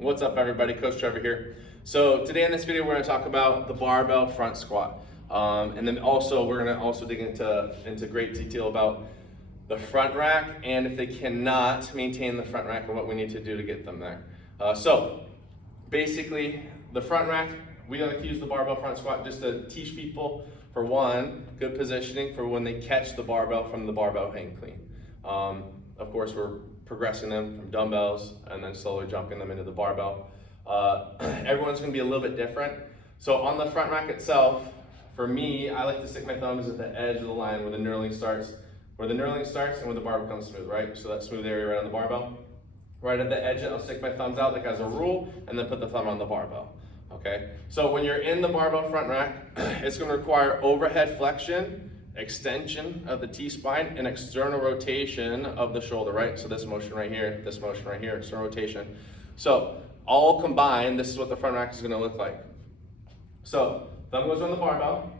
What's up everybody, Coach Trevor here. So today in this video we're going to talk about the barbell front squat. And then also we're going to also dig into great detail about the front rack and if they cannot maintain the front rack and what we need to do to get them there. So basically the front rack, we like to use the barbell front squat just to teach people, for one, good positioning for when they catch the barbell from the barbell hang clean. Of course, we're progressing them from dumbbells and then slowly jumping them into the barbell. Everyone's gonna be a little bit different. So on the front rack itself, for me, I like to stick my thumbs at the edge of the line where the knurling starts, and where the bar becomes smooth, right? So that smooth area right on the barbell. Right at the edge, I'll stick my thumbs out like as a rule, and then put the thumb on the barbell. Okay, so when you're in the barbell front rack, it's going to require overhead flexion, extension of the T-spine, and external rotation of the shoulder, right? So this motion right here, external rotation. So all combined, this is what the front rack is going to look like. So thumb goes on the barbell.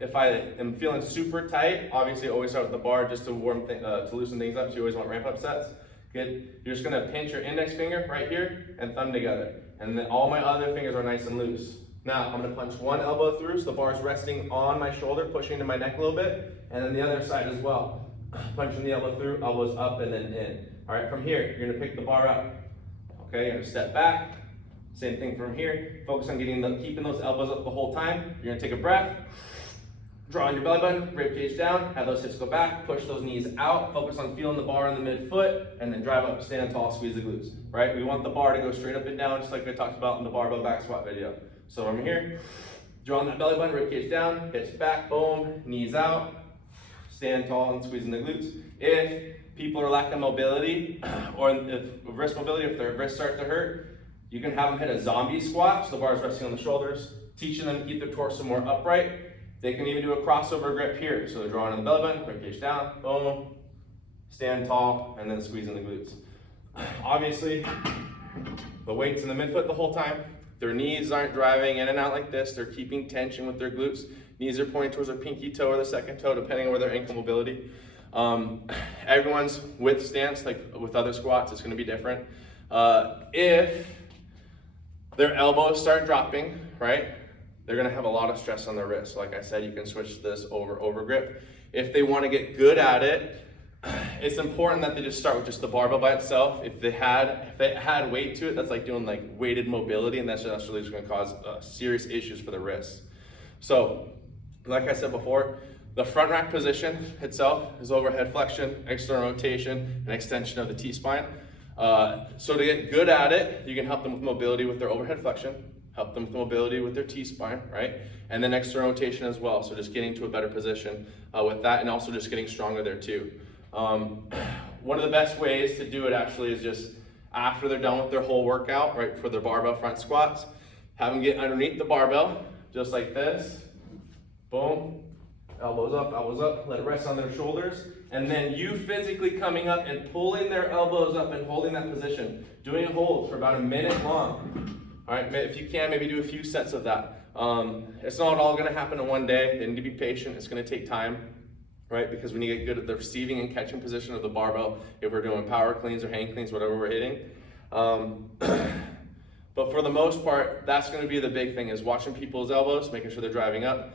If I am feeling super tight, obviously always start with the bar just to to loosen things up. So you always want ramp up sets. Good. You're just gonna pinch your index finger right here and thumb together. And then all my other fingers are nice and loose. Now I'm gonna punch one elbow through so the bar is resting on my shoulder, pushing into my neck a little bit. And then the other side as well. Punching the elbow through, elbows up and then in. All right, from here, you're gonna pick the bar up. Okay, you're gonna step back. Same thing from here. Focus on keeping those elbows up the whole time. You're gonna take a breath. Draw on your belly button, rib cage down, have those hips go back, push those knees out, focus on feeling the bar in the midfoot, and then drive up, stand tall, squeeze the glutes, right? We want the bar to go straight up and down, just like I talked about in the barbell back squat video. So from here, draw on that belly button, rib cage down, hips back, boom, knees out, stand tall and squeezing the glutes. If people are lacking mobility, or if wrist mobility, if their wrists start to hurt, you can have them hit a zombie squat, so the bar is resting on the shoulders, teaching them to keep their torso more upright. They can even do a crossover grip here. So they're drawing on the belly button, rib cage down, boom, stand tall, and then squeezing the glutes. Obviously, the weight's in the midfoot the whole time. Their knees aren't driving in and out like this. They're keeping tension with their glutes. Knees are pointing towards their pinky toe or the second toe, depending on where their ankle mobility. Everyone's width stance, like with other squats, it's gonna be different. If their elbows start dropping, right? They're gonna have a lot of stress on their wrist. Like I said, you can switch this over grip. If they wanna get good at it, it's important that they just start with just the barbell by itself. If it had weight to it, that's like doing like weighted mobility, and that's really just gonna cause serious issues for the wrists. So, like I said before, the front rack position itself is overhead flexion, external rotation, and extension of the T-spine. So to get good at it, you can help them with mobility with their overhead flexion, help them with mobility with their T-spine, right? And then external rotation as well. So just getting to a better position with that, and also just getting stronger there too. One of the best ways to do it actually is just after they're done with their whole workout, right, for their barbell front squats, have them get underneath the barbell, just like this. Boom, elbows up, let it rest on their shoulders. And then you physically coming up and pulling their elbows up and holding that position, doing a hold for about a minute long. All right, if you can, maybe do a few sets of that. It's not all gonna happen in one day. They need to be patient. It's gonna take time, right? Because we need to get good at the receiving and catching position of the barbell if we're doing power cleans or hang cleans, whatever we're hitting. But for the most part, that's gonna be the big thing, is watching people's elbows, making sure they're driving up.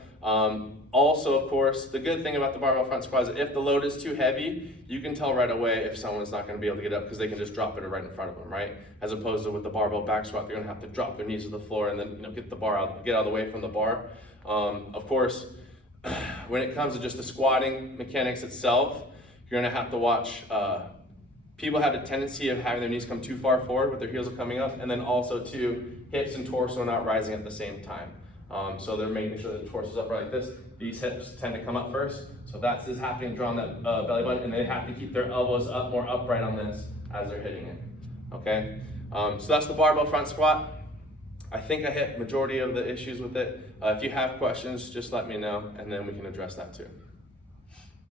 Also, of course, the good thing about the barbell front squat is if the load is too heavy, you can tell right away if someone's not gonna be able to get up because they can just drop it right in front of them, right? As opposed to with the barbell back squat, they're gonna have to drop their knees to the floor and then get the bar out, get out of the way from the bar. Of course, when it comes to just the squatting mechanics itself, you're gonna have to watch. People have a tendency of having their knees come too far forward with their heels coming up, and then also too, hips and torso not rising at the same time. So they're making sure that the torso's upright like this. These hips tend to come up first. So that's this happening, drawing that belly button, and they have to keep their elbows up more upright on this as they're hitting it, okay? So that's the barbell front squat. I think I hit majority of the issues with it. If you have questions, just let me know, and then we can address that too.